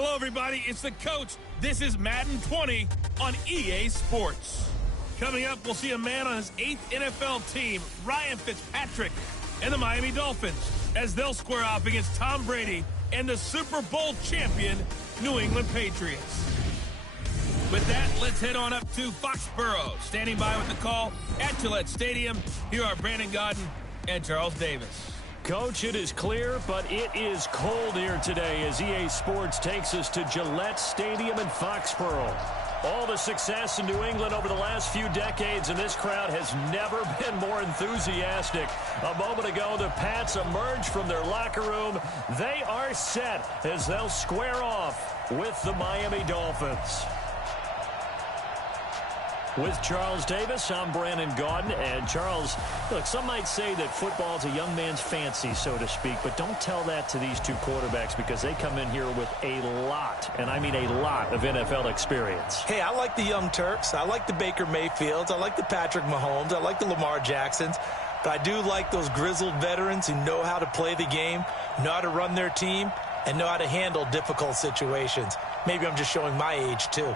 Hello, everybody. It's the coach. This is Madden 20 on EA Sports. Coming up, we'll see a man on his 8th NFL team, Ryan Fitzpatrick, and the Miami Dolphins, as they'll square off against Tom Brady and the Super Bowl champion New England Patriots. With that, let's head on up to Foxborough. Standing by with the call at Gillette Stadium, here are Brandon Gaudin and Charles Davis. Coach, it is clear, but it is cold here today as EA Sports takes us to Gillette Stadium in Foxborough. All the success in New England over the last few decades, and this crowd has never been more enthusiastic. A moment ago, the Pats emerged from their locker room. They are set as they'll square off with the Miami Dolphins. With Charles Davis, I'm Brandon Gaudin. And Charles, look, some might say that football is a young man's fancy, so to speak, but don't tell that to these two quarterbacks because they come in here with a lot, and I mean a lot, of NFL experience. Hey, I like the Young Turks. I like the Baker Mayfields. I like the Patrick Mahomes. I like the Lamar Jacksons. But I do like those grizzled veterans who know how to play the game, know how to run their team, and know how to handle difficult situations. Maybe I'm just showing my age, too.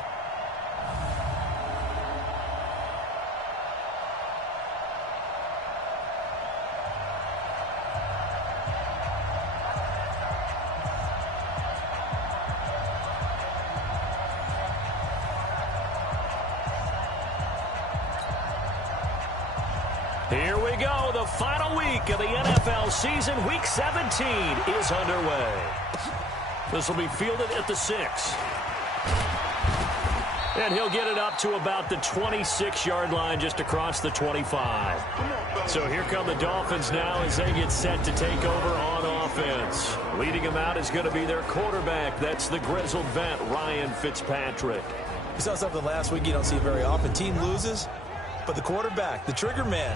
Here we go. The final week of the NFL season. Week 17 is underway. This will be fielded at the 6. And he'll get it up to about the 26-yard line just across the 25. So here come the Dolphins now as they get set to take over on offense. Leading them out is going to be their quarterback. That's the grizzled vet, Ryan Fitzpatrick. We saw something last week you don't see very often. Team loses, but the quarterback, the trigger man,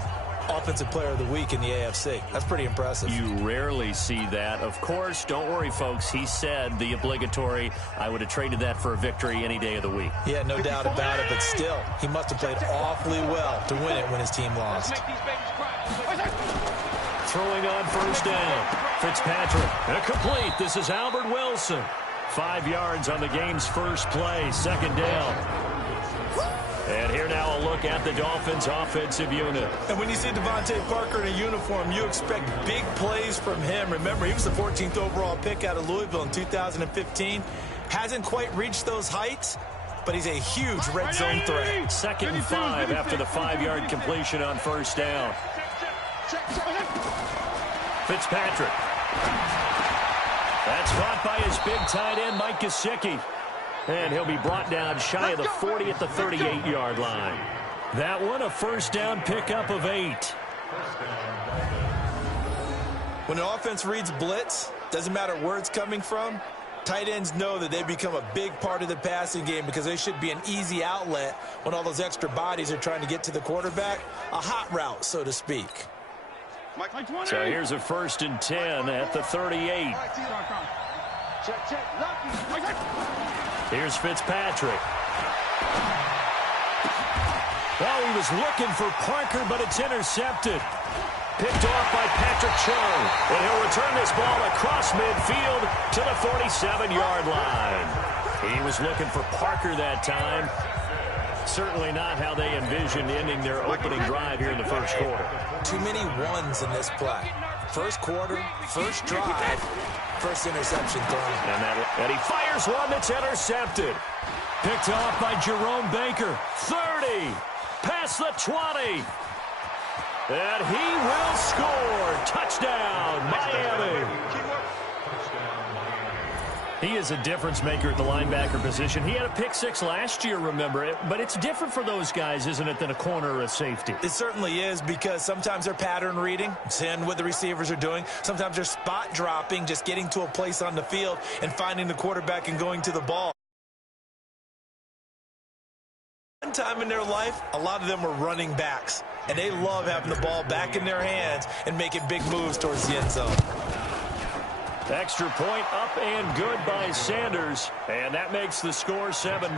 Offensive Player of the Week in the AFC. That's pretty impressive. You rarely see that. Of course, don't worry, folks. He said the obligatory, I would have traded that for a victory any day of the week. Yeah, no doubt about it, but still, he must have played awfully well to win it when his team lost. Throwing on first down. Fitzpatrick, complete. This is Albert Wilson. 5 yards on the game's first play. Second down. And here now a look at the Dolphins' offensive unit. And when you see Devontae Parker in a uniform, you expect big plays from him. Remember, he was the 14th overall pick out of Louisville in 2015. Hasn't quite reached those heights, but he's a huge red zone threat. 2nd and 5 after the 5-yard completion on first down. Fitzpatrick. That's caught by his big tight end, Mike Gesicki. And he'll be brought down shy of the 40 at the 38-yard line. That one, a first down pickup of 8. When an offense reads blitz, doesn't matter where it's coming from, tight ends know that they become a big part of the passing game because they should be an easy outlet when all those extra bodies are trying to get to the quarterback. A hot route, so to speak. So here's a 1st and 10 at the 38. Here's Fitzpatrick. Well, he was looking for Parker, but it's intercepted. Picked off by Patrick Chung. And he'll return this ball across midfield to the 47-yard line. He was looking for Parker that time. Certainly not how they envisioned ending their opening drive here in the first quarter. Too many ones in this play. First quarter, first drive, first interception thrown. And he fires one that's intercepted. Picked off by Jerome Baker. 30. Past the 20. And he will score. Touchdown, Miami. He is a difference maker at the linebacker position. He had a pick 6 last year, remember it. But it's different for those guys, isn't it, than a corner or a safety? It certainly is because sometimes they're pattern reading, seeing what the receivers are doing. Sometimes they're spot dropping, just getting to a place on the field and finding the quarterback and going to the ball. One time in their life, a lot of them were running backs, and they love having the ball back in their hands and making big moves towards the end zone. Extra point up and good by Sanders, and that makes the score 7-0.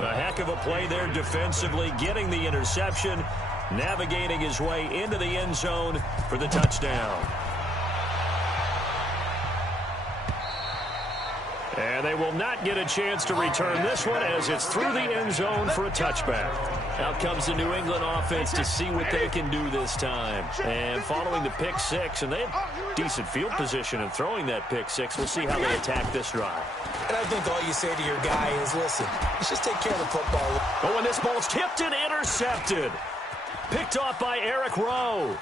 A heck of a play there defensively, getting the interception, navigating his way into the end zone for the touchdown. And they will not get a chance to return this one as it's through the end zone for a touchback. Out comes the New England offense to see what they can do this time. And following the pick six, and they have decent field position in throwing that pick six. We'll see how they attack this drive. And I think all you say to your guy is, listen, let's just take care of the football. Oh, and this ball's tipped and intercepted. Picked off by Eric Rowe.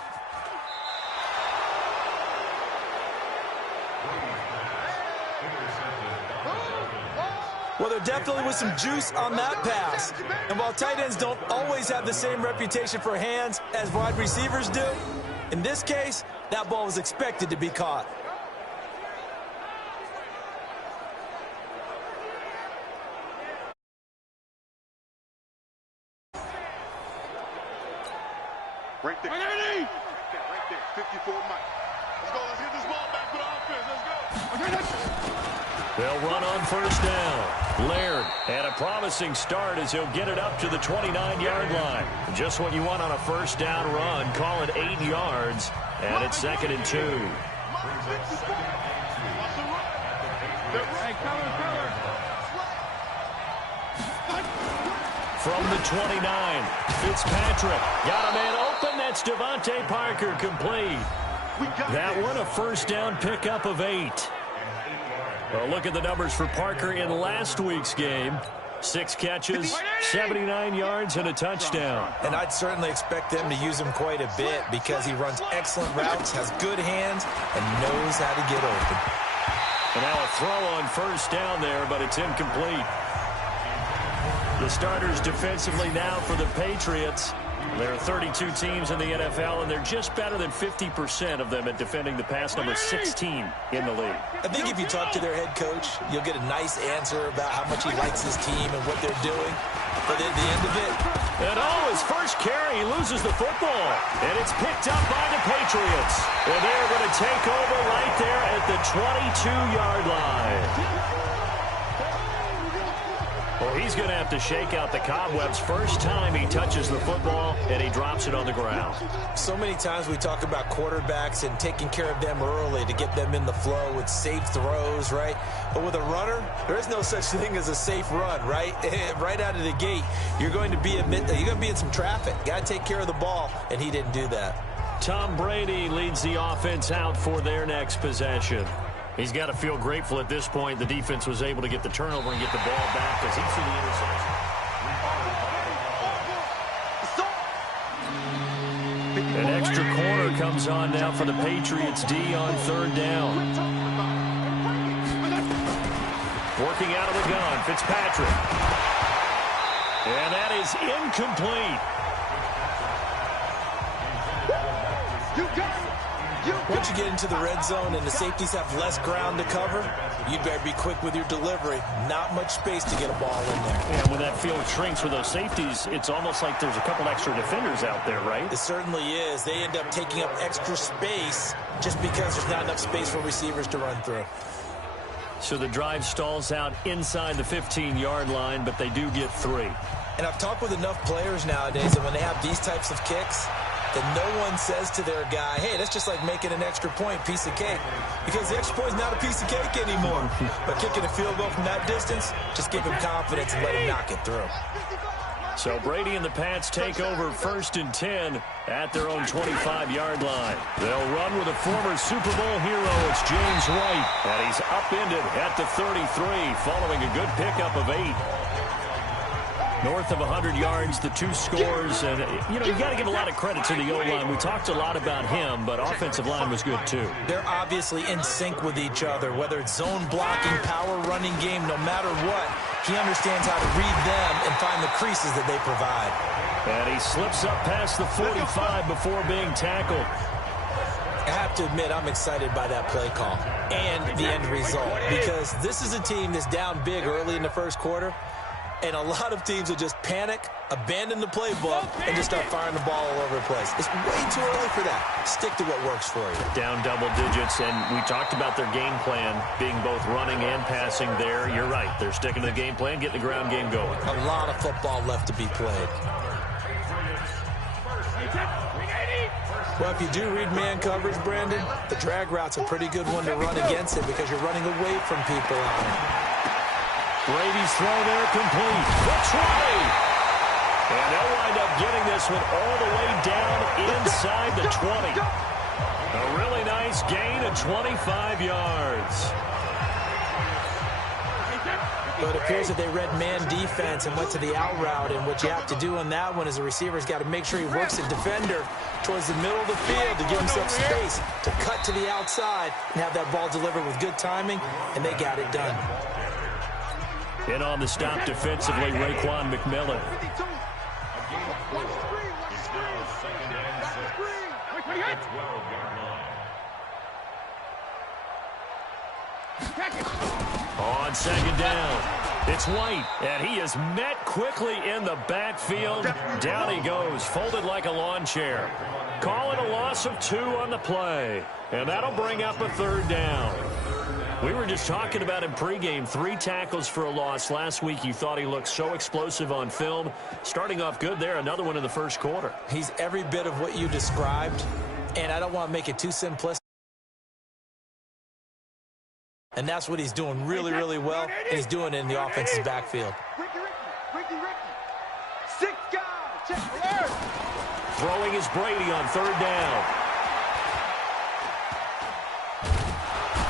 Well, there definitely was some juice on that pass. And while tight ends don't always have the same reputation for hands as wide receivers do, in this case, that ball was expected to be caught. Right there. Right there. 54 Mike. Let's go. Let's get this ball back for the offense. Let's go. They'll run on first down. Laird had a promising start as he'll get it up to the 29-yard line. Just what you want on a first down run. Call it 8 yards, and it's 2nd and 2. From the 29, Fitzpatrick got a man open. That's Devontae Parker complete. That one a first down pickup of 8. Well, look at the numbers for Parker in last week's game. 6 catches, 79 yards, and a touchdown. And I'd certainly expect them to use him quite a bit because he runs excellent routes, has good hands, and knows how to get open. And now a throw on first down there, but it's incomplete. The starters defensively now for the Patriots. There are 32 teams in the NFL, and they're just better than 50% of them at defending the pass, number 16 in the league. I think if you talk to their head coach, you'll get a nice answer about how much he likes his team and what they're doing. But at the end of it... And his first carry, he loses the football. And it's picked up by the Patriots. And they're going to take over right there at the 22-yard line. Well, he's going to have to shake out the cobwebs first time he touches the football, and he drops it on the ground. So many times we talk about quarterbacks and taking care of them early to get them in the flow with safe throws, right? But with a runner, there is no such thing as a safe run, right? Right out of the gate, you're going to be in some traffic. Got to take care of the ball, and he didn't do that. Tom Brady leads the offense out for their next possession. He's got to feel grateful at this point. The defense was able to get the turnover and get the ball back as he threw the interception. An extra corner comes on now for the Patriots D on third down. Working out of the gun, Fitzpatrick. And that is incomplete. Once you get into the red zone and the safeties have less ground to cover, you better be quick with your delivery. Not much space to get a ball in there. And when that field shrinks with those safeties, it's almost like there's a couple extra defenders out there, right? It certainly is. They end up taking up extra space just because there's not enough space for receivers to run through. So the drive stalls out inside the 15-yard line, but they do get 3. And I've talked with enough players nowadays that when they have these types of kicks, that no one says to their guy, hey, that's just like making an extra point, piece of cake. Because the extra point is not a piece of cake anymore. But kicking a field goal from that distance, just give him confidence and let him knock it through. So Brady and the Pats take over 1st and 10 at their own 25-yard line. They'll run with a former Super Bowl hero. It's James White. And he's upended at the 33 following a good pickup of 8. North of 100 yards, the 2 scores. And, you got to give a lot of credit to the O-line. We talked a lot about him, but offensive line was good, too. They're obviously in sync with each other, whether it's zone blocking, power running game, no matter what. He understands how to read them and find the creases that they provide. And he slips up past the 45 before being tackled. I have to admit, I'm excited by that play call and the end result, because this is a team that's down big early in the first quarter. And a lot of teams will just panic, abandon the playbook, and just start firing the ball all over the place. It's way too early for that. Stick to what works for you. Down double digits, and we talked about their game plan being both running and passing there. You're right. They're sticking to the game plan, getting the ground game going. A lot of football left to be played. Well, if you do read man coverage, Brandon, the drag route's a pretty good one to run against it because you're running away from people on it. Brady's throw there complete. Looks right. And they'll wind up getting this one all the way down inside the 20. A really nice gain of 25 yards. But it appears that they read man defense and went to the out route. And what you have to do on that one is the receiver's got to make sure he works the defender towards the middle of the field to give himself space to cut to the outside and have that ball delivered with good timing, and they got it done. In on the stop defensively, Raekwon McMillan. On second down, it's White, and he is met quickly in the backfield. Down he goes, folded like a lawn chair. Calling a loss of 2 on the play, and that'll bring up a third down. We were just talking about him pregame, 3 tackles for a loss. Last week you thought he looked so explosive on film. Starting off good there, another one in the first quarter. He's every bit of what you described, and I don't want to make it too simplistic. And that's what he's doing really, really well, and he's doing it in the offense's backfield. Ricky. 6 guys. Check alert. Throwing is Brady on third down.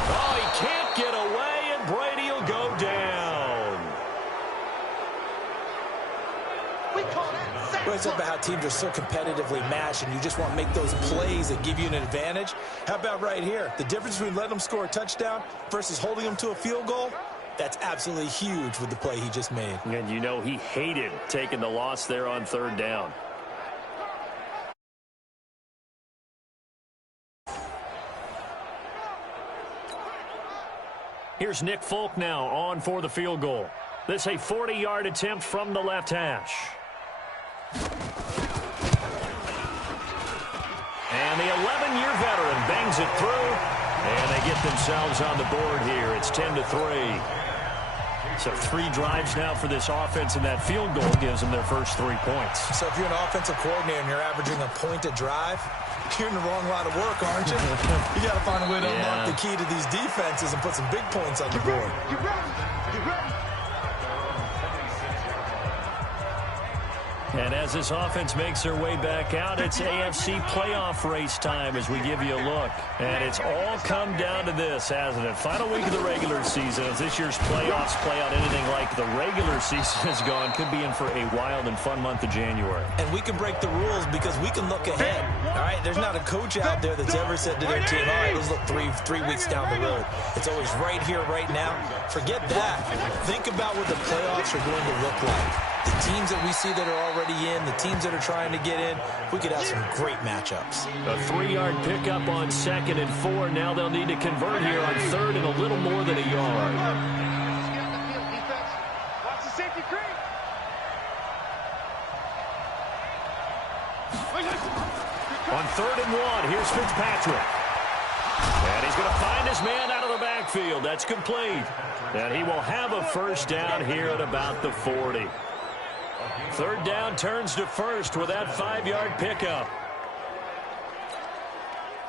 Oh, he can't get away, and Brady will go down. We call that sack. Well, it's about how teams are so competitively matched, and you just want to make those plays that give you an advantage. How about right here? The difference between letting them score a touchdown versus holding them to a field goal, that's absolutely huge with the play he just made. And you know he hated taking the loss there on third down. Here's Nick Folk now on for the field goal. This a 40-yard attempt from the left hash. And the 11-year veteran bangs it through, and they get themselves on the board here. It's 10-3. So 3 drives now for this offense, and that field goal gives them their first 3 points. So if you're an offensive coordinator and you're averaging a point a drive, you're in the wrong line of work, aren't you? You got to find a way to unlock the key to these defenses and put some big points on the board. Get ready. And as this offense makes their way back out, it's AFC playoff race time as we give you a look. And it's all come down to this, hasn't it? Final week of the regular season. As this year's playoffs play out anything like the regular season has gone, could be in for a wild and fun month of January. And we can break the rules because we can look ahead. All right, there's not a coach out there that's ever said to their team, all right, let's look three weeks down the road. It's always right here, right now. Forget that. Think about what the playoffs are going to look like. The teams that we see that are already in, the teams that are trying to get in, we could have some great matchups. A 3-yard pickup on 2nd and 4. Now they'll need to convert here on 3rd and a little more than a yard. Watch the safety creep. On 3rd and 1, here's Fitzpatrick. And he's going to find his man out of the backfield. That's complete. And he will have a first down here at about the 40. 3rd down turns to 1st with that 5-yard pickup.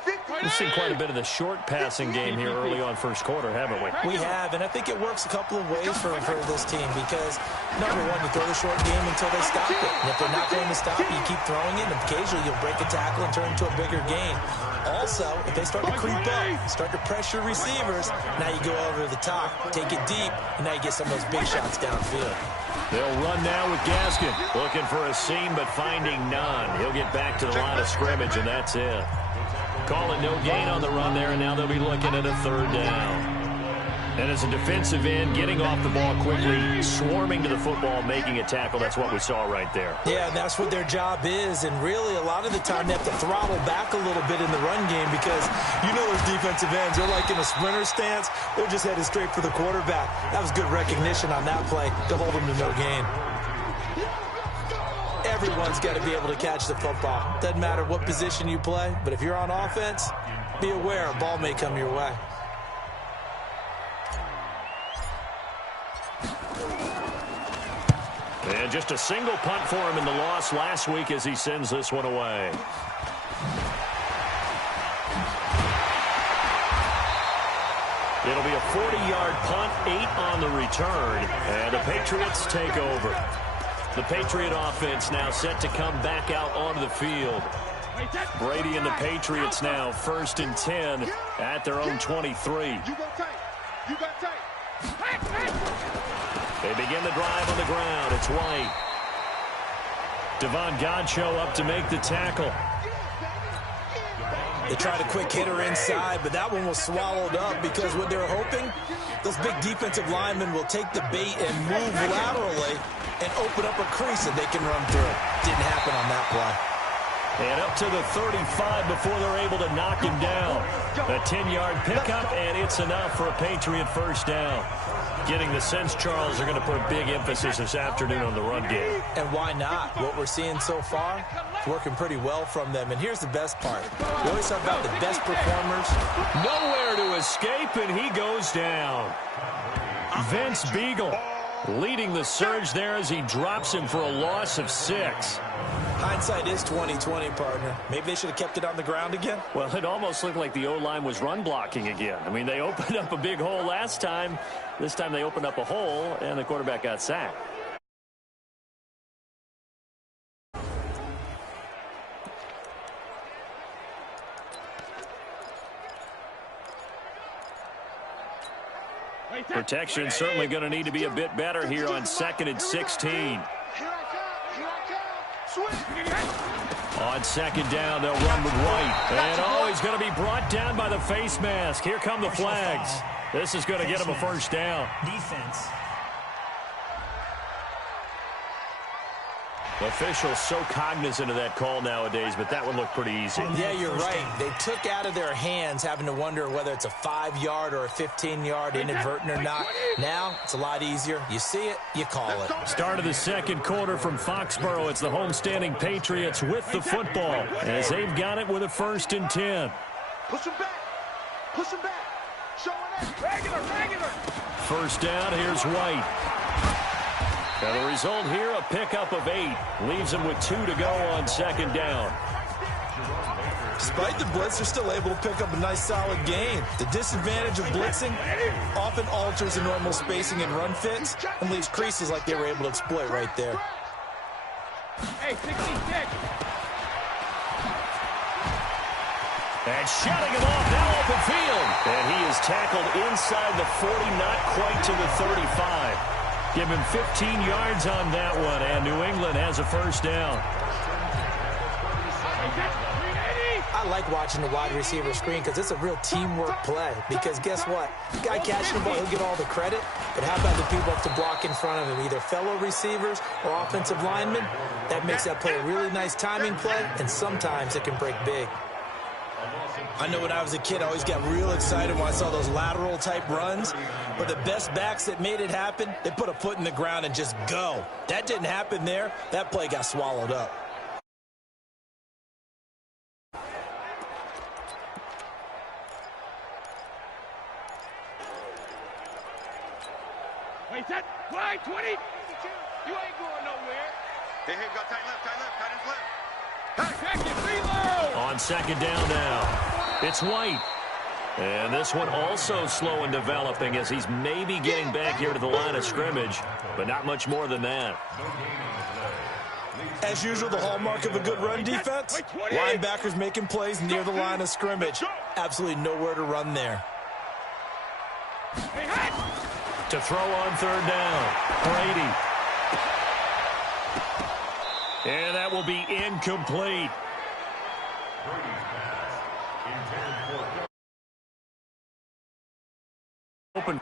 We've seen quite a bit of the short passing game here early on first quarter, haven't we? We have, and I think it works a couple of ways for this team because, number one, you throw the short game until they stop it. And if they're not going to stop it, you keep throwing it, and occasionally you'll break a tackle and turn it into a bigger gain. Also, if they start to creep up, start to pressure receivers, now you go over the top, take it deep, and now you get some of those big shots downfield. They'll run now with Gaskin. Looking for a seam, but finding none. He'll get back to the line of scrimmage, and that's it. Calling no gain on the run there, and now they'll be looking at a 3rd down. And as a defensive end, getting off the ball quickly, swarming to the football, making a tackle, that's what we saw right there. Yeah, and that's what their job is, and really a lot of the time they have to throttle back a little bit in the run game because you know those defensive ends, they're like in a sprinter stance, they're just headed straight for the quarterback. That was good recognition on that play to hold them to no gain. Everyone's got to be able to catch the football. Doesn't matter what position you play, but if you're on offense, be aware a ball may come your way. And just a single punt for him in the loss last week as he sends this one away. It'll be a 40-yard punt, 8 on the return, and the Patriots take over. The Patriot offense now set to come back out onto the field. Brady and the Patriots now 1st and 10 at their own 23. They begin the drive on the ground. It's White. Devon Godchaux up to make the tackle. They tried a quick hitter inside, but that one was swallowed up because what they were hoping, those big defensive linemen will take the bait and move laterally and open up a crease that they can run through. Didn't happen on that play. And up to the 35 before they're able to knock him down. A 10-yard pickup, and it's enough for a Patriot first down. Getting the sense, Charles, are going to put a big emphasis this afternoon on the run game. And why not? What we're seeing so far is working pretty well from them. And here's the best part. We always talk about the best performers. Nowhere to escape, and he goes down. Vince Beagle leading the surge there as he drops him for a loss of 6. Hindsight is 20/20, partner. Maybe they should have kept it on the ground again. Well, it almost looked like the O-line was run blocking again. I mean, they opened up a big hole last time. This time they opened up a hole, and the quarterback got sacked. Protection certainly going to need to be a bit better here on 2nd and 16. On 2nd down, they'll run with White. And, he's going to be brought down by the face mask. Here come the flags. This is going to get him a first down. Defense. Officials so cognizant of that call nowadays, but that one looked pretty easy. Yeah, you're right. They took out of their hands having to wonder whether it's a 5-yard or a 15-yard inadvertent or not. Now, it's a lot easier. You see it, you call it. Start of the second quarter from Foxborough. It's the homestanding Patriots with the football as they've got it with a 1st and 10. Push him back. Push him back. Show it. Regular. First down, here's White. Now the result here, a pickup of 8. Leaves them with 2 to go on 2nd down. Despite the blitz, they're still able to pick up a nice, solid gain. The disadvantage of blitzing often alters the normal spacing and run fits and leaves creases like they were able to exploit right there. Hey, 66. And shutting him off, now open field. And he is tackled inside the 40, not quite to the 35. Give him 15 yards on that one, and New England has a first down. I like watching the wide receiver screen because it's a real teamwork play. Because guess what? The guy catching the ball, he'll get all the credit. But how about the people up to block in front of him, either fellow receivers or offensive linemen? That makes that play a really nice timing play, and sometimes it can break big. I know when I was a kid, I always got real excited when I saw those lateral-type runs. But the best backs that made it happen, they put a foot in the ground and just go. That didn't happen there. That play got swallowed up. Wait, that flag 20. You ain't going nowhere. Hey, got tight left, tight his left. Check it, reload. On 2nd down now, it's White. And this one also slow in developing as he's maybe getting back here to the line of scrimmage, but not much more than that. As usual, the hallmark of a good run defense, linebackers making plays near the line of scrimmage. Absolutely nowhere to run there. To throw on 3rd down, Brady. And that will be incomplete. Open.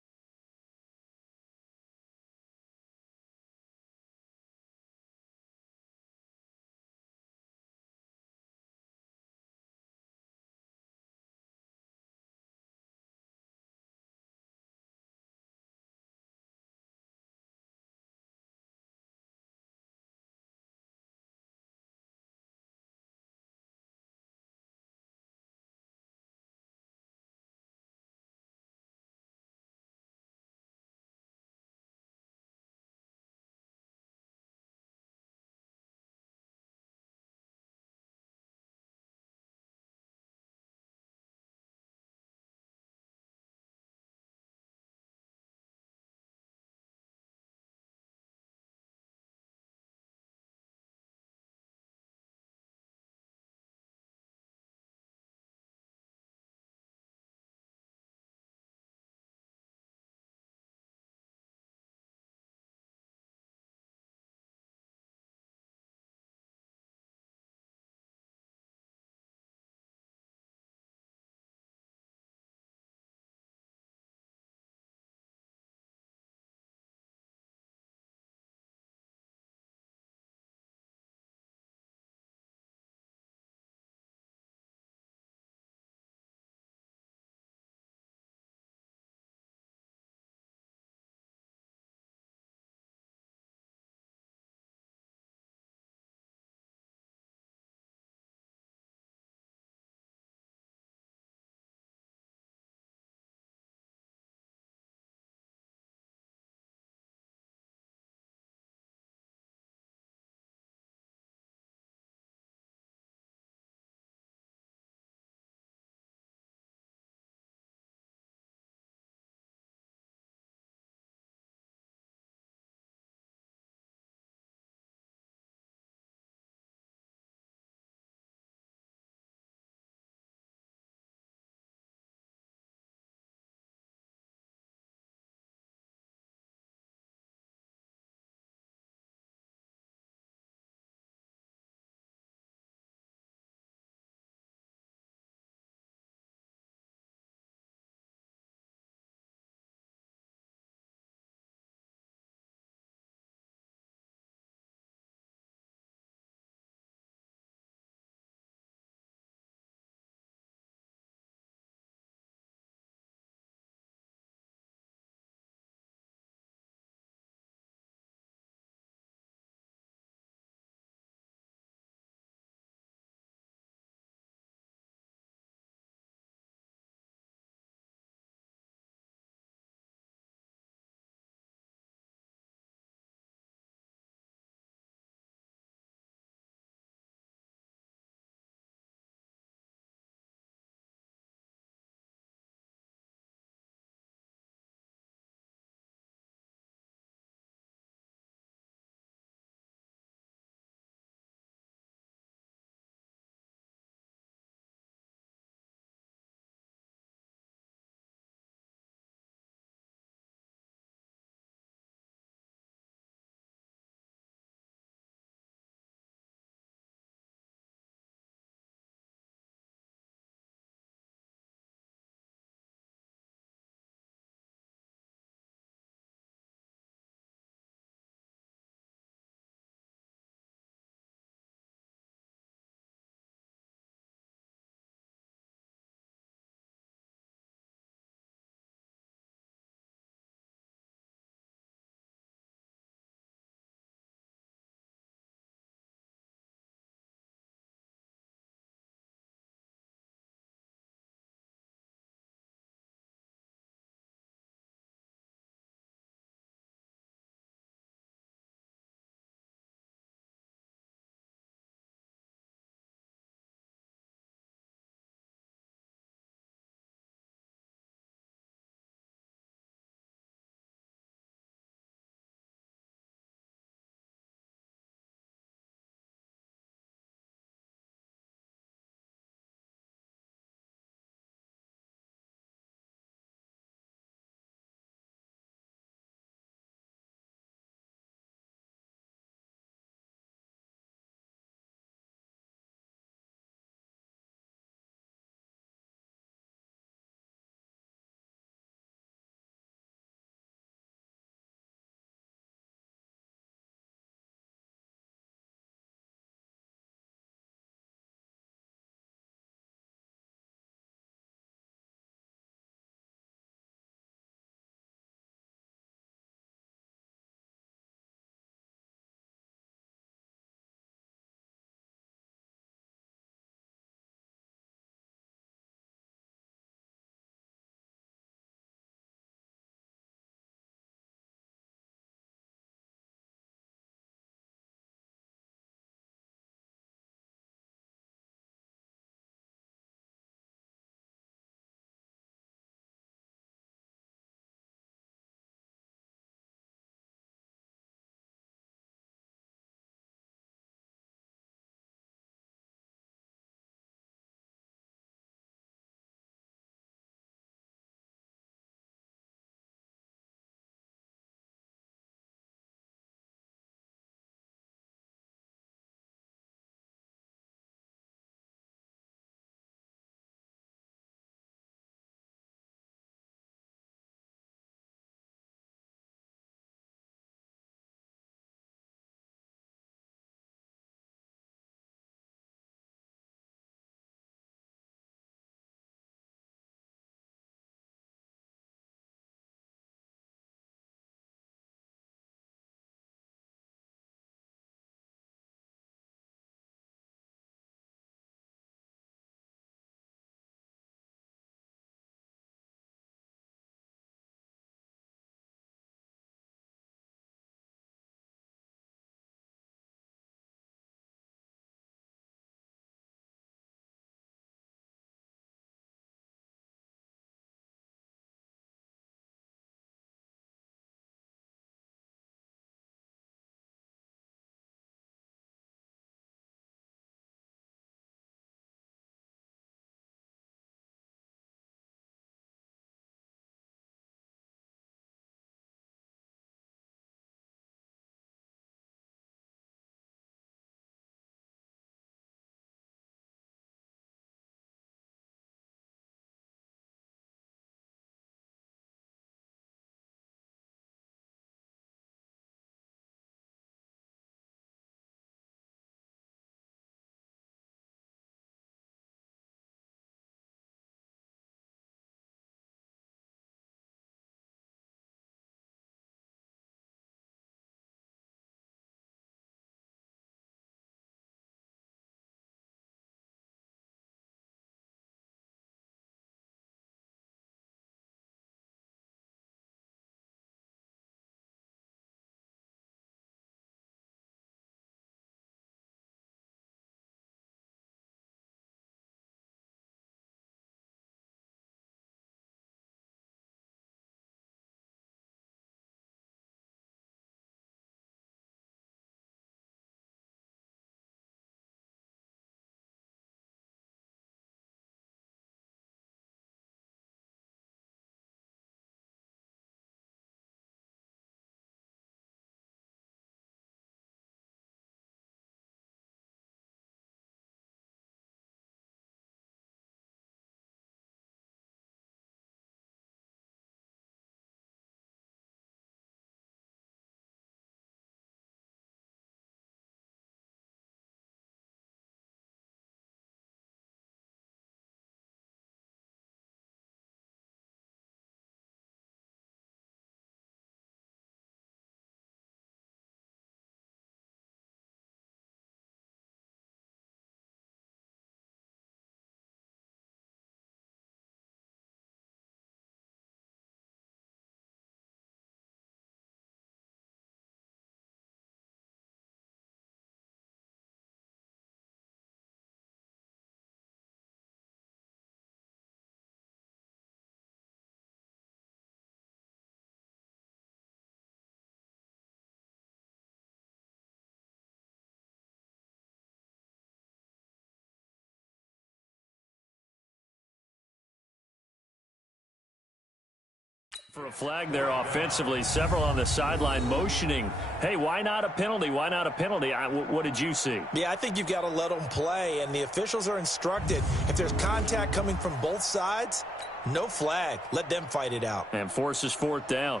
For a flag there offensively, several on the sideline motioning, hey, why not a penalty? Why not a penalty? What did you see? Yeah, I think you've got to let them play, and the officials are instructed. If there's contact coming from both sides, no flag. Let them fight it out. And forces fourth down.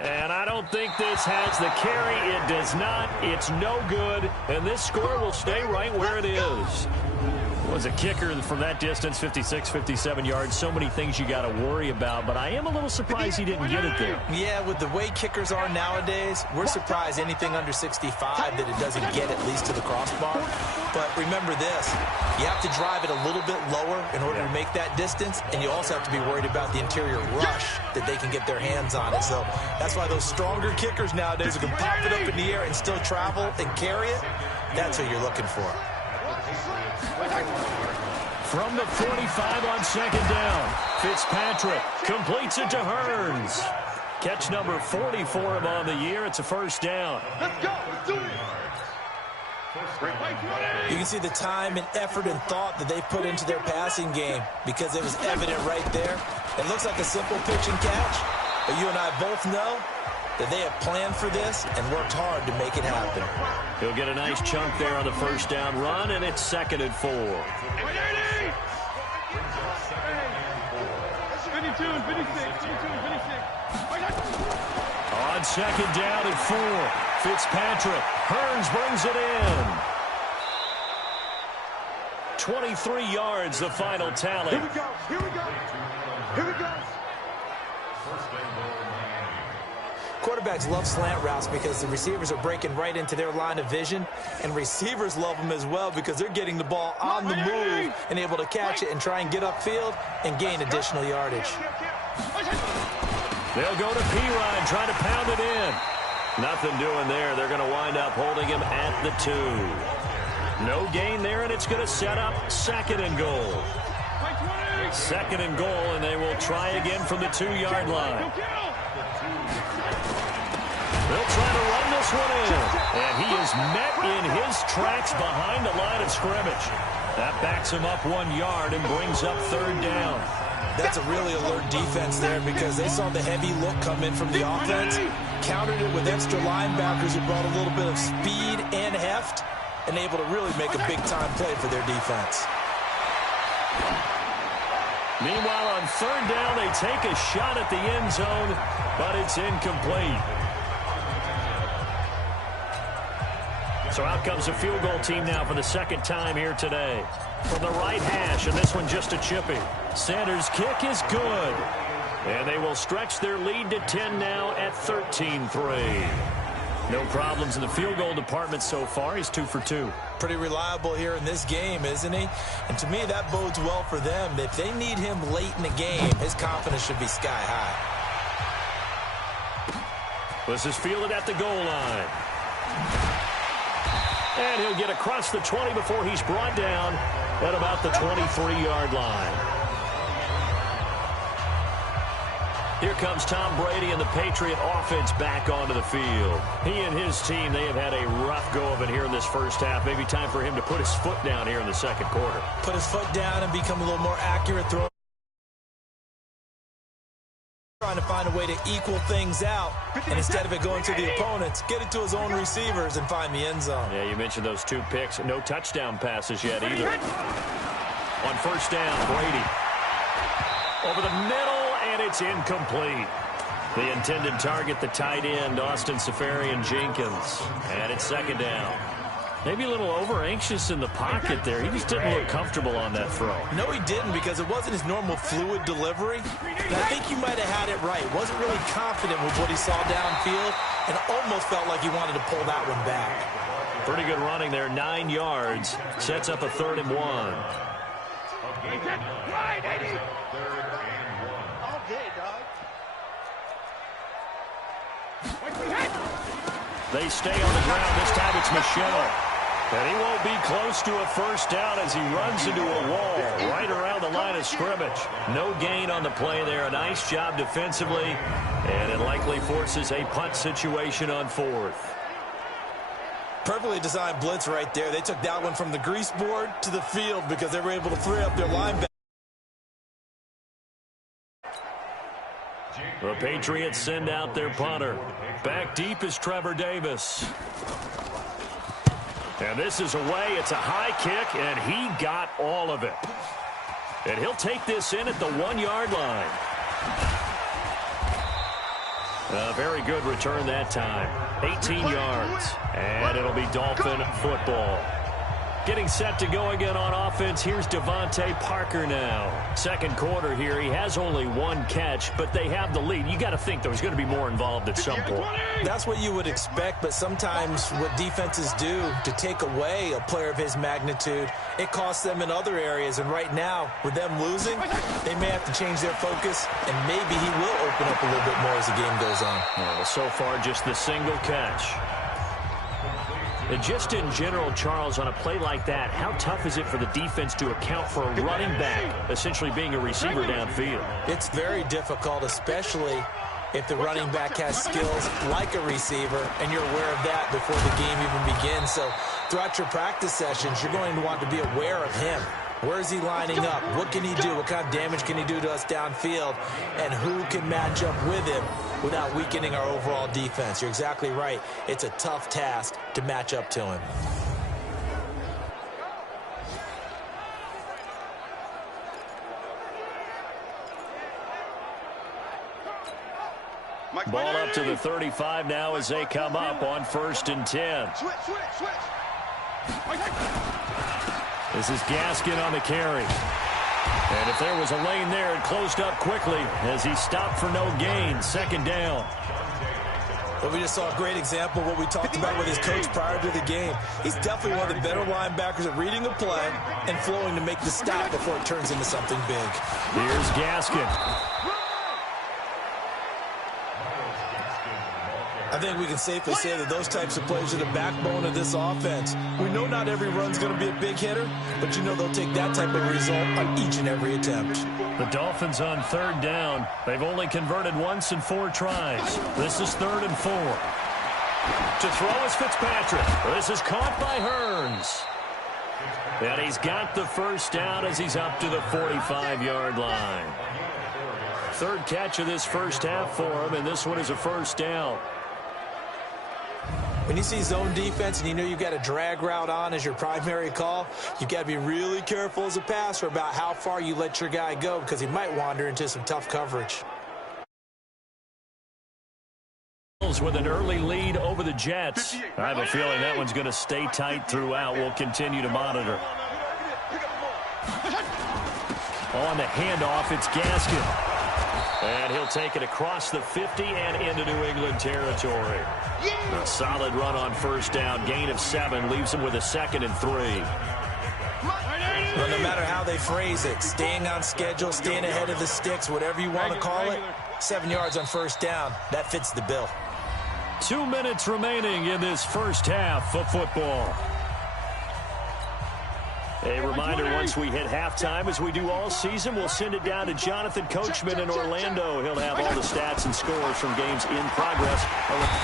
And I don't think this has the carry. It does not. It's no good. And this score will stay right where it is. Was a kicker from that distance, 56, 57 yards. So many things you got to worry about, but I am a little surprised he didn't get it there. Yeah, with the way kickers are nowadays, we're surprised anything under 65 that it doesn't get at least to the crossbar. But remember this, you have to drive it a little bit lower in order to make that distance, and you also have to be worried about the interior rush that they can get their hands on it. So that's why those stronger kickers nowadays who can pop it up in the air and still travel and carry it, that's what you're looking for. From the 45 on second down, Fitzpatrick completes it to Hearns. Catch number 40 for him on the year. It's a first down. Let's go. Let's do it. You can see the time and effort and thought that they put into their passing game because it was evident right there. It looks like a simple pitch and catch, but you and I both know that they have planned for this and worked hard to make it happen. He'll get a nice chunk there on the first down run, and it's 2nd and 4. 52 and 56. On second down and 4, Fitzpatrick. Hearns brings it in. 23 yards, the final tally. Here we go. Here we go. Here we go. Quarterbacks love slant routes because the receivers are breaking right into their line of vision, and receivers love them as well because they're getting the ball on the move and able to catch it and try and get upfield and gain additional yardage. They'll go to Pirine, trying to pound it in. Nothing doing there. They're going to wind up holding him at the 2. No gain there, and it's going to set up 2nd and goal. 2nd and goal, and they will try again from the 2-yard line. They'll try to run this one in, and he is met in his tracks behind the line of scrimmage. That backs him up 1 yard and brings up 3rd down. That's a really alert defense there because they saw the heavy look come in from the offense, countered it with extra linebackers who brought a little bit of speed and heft, and able to really make a big-time play for their defense. Meanwhile, on 3rd down, they take a shot at the end zone, but it's incomplete. So out comes a field goal team now for the 2nd time here today. From the right hash, and this one just a chippy. Sanders' kick is good. And they will stretch their lead to 10 now at 13-3. No problems in the field goal department so far. He's 2 for 2. Pretty reliable here in this game, isn't he? And to me, that bodes well for them. If they need him late in the game, his confidence should be sky high. This is fielded at the goal line. And he'll get across the 20 before he's brought down at about the 23-yard line. Here comes Tom Brady and the Patriot offense back onto the field. He and his team, they have had a rough go of it here in this first half. Maybe time for him to put his foot down here in the 2nd quarter. Put his foot down and become a little more accurate throwing. Trying to find a way to equal things out, and instead of it going to the opponents, get it to his own receivers and find the end zone. Yeah, you mentioned those 2 picks. No touchdown passes yet either. On 1st down, Brady. Over the middle, and it's incomplete. The intended target, the tight end, Austin Seferian-Jenkins. And it's 2nd down. Maybe a little over-anxious in the pocket there. He just didn't look comfortable on that throw. No, he didn't, because it wasn't his normal fluid delivery. And I think you might have had it right. Wasn't really confident with what he saw downfield and almost felt like he wanted to pull that one back. Pretty good running there, 9 yards. Sets up a 3rd and 1. They stay on the ground. This time it's Michelle. And he won't be close to a first down as he runs into a wall right around the line of scrimmage. No gain on the play there. A nice job defensively. And it likely forces a punt situation on 4th. Perfectly designed blitz right there. They took that one from the grease board to the field because they were able to free up their linebacker. The Patriots send out their punter. Back deep is Trevor Davis. And this is away. It's a high kick, and he got all of it. And he'll take this in at the 1-yard line. A very good return that time. 18 yards. And it'll be Dolphin football. Getting set to go again on offense. Here's Devontae Parker now. Second quarter here. He has only one catch, but they have the lead. You got to think there's going to be more involved at some point. That's what you would expect, but sometimes what defenses do to take away a player of his magnitude, it costs them in other areas. And right now, with them losing, they may have to change their focus, and maybe he will open up a little bit more as the game goes on. Well, so far, just the single catch. And just in general, Charles, on a play like that, how tough is it for the defense to account for a running back essentially being a receiver downfield? It's very difficult, especially if the running back has skills like a receiver, and you're aware of that before the game even begins. So throughout your practice sessions, you're going to want to be aware of him. Where is he lining up? What can he do? What kind of damage can he do to us downfield? And who can match up with him without weakening our overall defense? You're exactly right. It's a tough task to match up to him. Ball up to the 35 now as they come up on 1st and 10. This is Gaskin on the carry. And if there was a lane there, it closed up quickly as he stopped for no gain. 2nd down. Well, we just saw a great example of what we talked about with his coach prior to the game. He's definitely one of the better linebackers at reading a play and flowing to make the stop before it turns into something big. Here's Gaskin. I think we can safely say that those types of plays are the backbone of this offense. We know not every run's going to be a big hitter, but you know they'll take that type of result on each and every attempt. The Dolphins on 3rd down. They've only converted once in 4 tries. This is 3rd and 4. To throw is Fitzpatrick. This is caught by Hearns. And he's got the 1st down as he's up to the 45-yard line. 3rd catch of this 1st half for him, and this one is a 1st down. When you see zone defense and you know you've got a drag route on as your primary call, you've got to be really careful as a passer about how far you let your guy go because he might wander into some tough coverage. With an early lead over the Jets. I have a feeling that one's going to stay tight throughout. We'll continue to monitor. On the handoff, it's Gaskin. And he'll take it across the 50 and into New England territory. A solid run on 1st down. Gain of 7 leaves him with a 2nd and 3. Well, no matter how they phrase it, staying on schedule, staying ahead of the sticks, whatever you want to call it, 7 yards on 1st down, that fits the bill. 2 minutes remaining in this 1st half of football. A reminder, once we hit halftime, as we do all season, we'll send it down to Jonathan Coachman in Orlando. He'll have all the stats and scores from games in progress.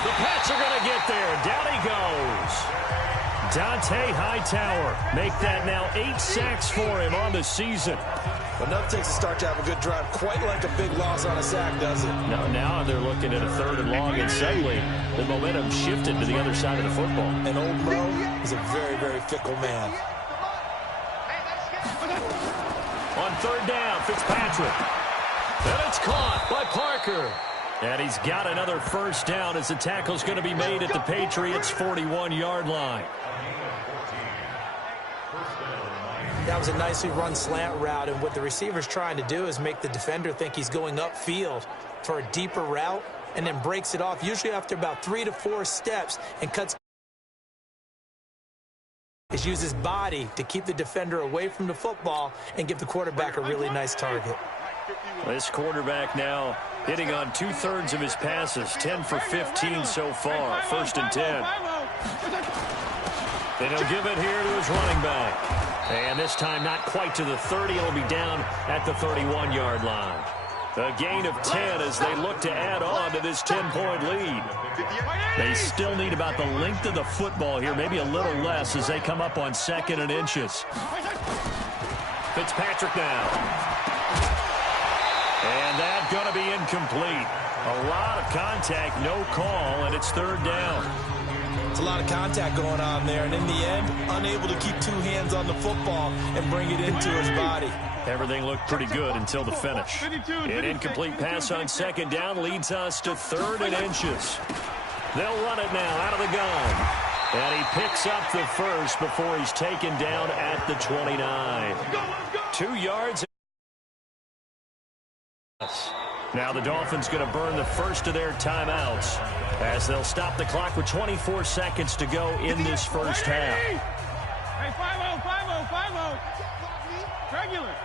The Pats are going to get there. Down he goes. Dante Hightower. Make that now 8 sacks for him on the season. Well, nothing takes a start to have a good drive quite like a big loss on a sack, does it? No, now they're looking at a 3rd and long, and suddenly the momentum shifted to the other side of the football. And old Mo is a very, very fickle man. On 3rd down, Fitzpatrick. And it's caught by Parker. And he's got another 1st down as the tackle's going to be made at the Patriots' 41-yard line. That was a nicely run slant route, and what the receiver's trying to do is make the defender think he's going upfield for a deeper route and then breaks it off, usually after about 3 to 4 steps, and cuts. Is use his body to keep the defender away from the football and give the quarterback a really nice target. This quarterback now hitting on 2/3 of his passes, 10 for 15 so far. 1st and 10. And he'll give it here to his running back. And this time not quite to the 30. It'll be down at the 31-yard line. A gain of 10 as they look to add on to this 10-point lead. They still need about the length of the football here, maybe a little less as they come up on 2nd and inches. Fitzpatrick now. And that's going to be incomplete. A lot of contact, no call, and it's 3rd down. It's a lot of contact going on there, and in the end, unable to keep 2 hands on the football and bring it into his body. Everything looked pretty good until the finish. An incomplete pass on 2nd down leads us to 3rd and inches. They'll run it now out of the gun. And he picks up the first before he's taken down at the 29. 2 yards. Now the Dolphins going to burn the first of their timeouts as they'll stop the clock with 24 seconds to go in this first half. Hey, 5-0, 5-0, 5-0. Regular.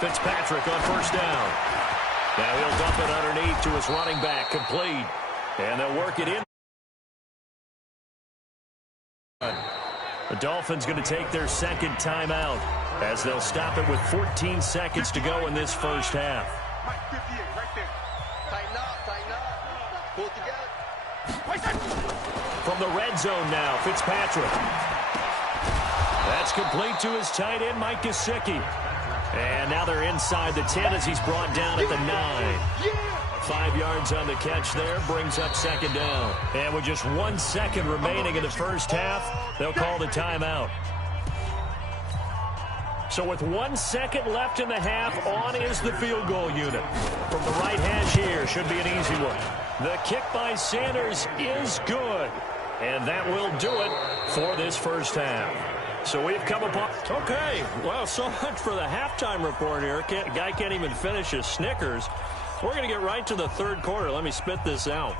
Fitzpatrick on 1st down. Now he'll dump it underneath to his running back, complete. And they'll work it in. The Dolphins going to take their 2nd timeout as they'll stop it with 14 seconds to go in this first half. From the red zone now, Fitzpatrick. That's complete to his tight end, Mike Gesicki. And now they're inside the 10 as he's brought down at the 9. 5 yards on the catch there, brings up 2nd down. And with just 1 second remaining in the first half, they'll call the timeout. So with 1 second left in the half, on is the field goal unit. From the right hash here, should be an easy one. The kick by Sanders is good. And that will do it for this first half. So we've come upon... Okay, well, so much for the halftime report here. Guy can't even finish his Snickers. We're going to get right to the 3rd quarter. Let me spit this out.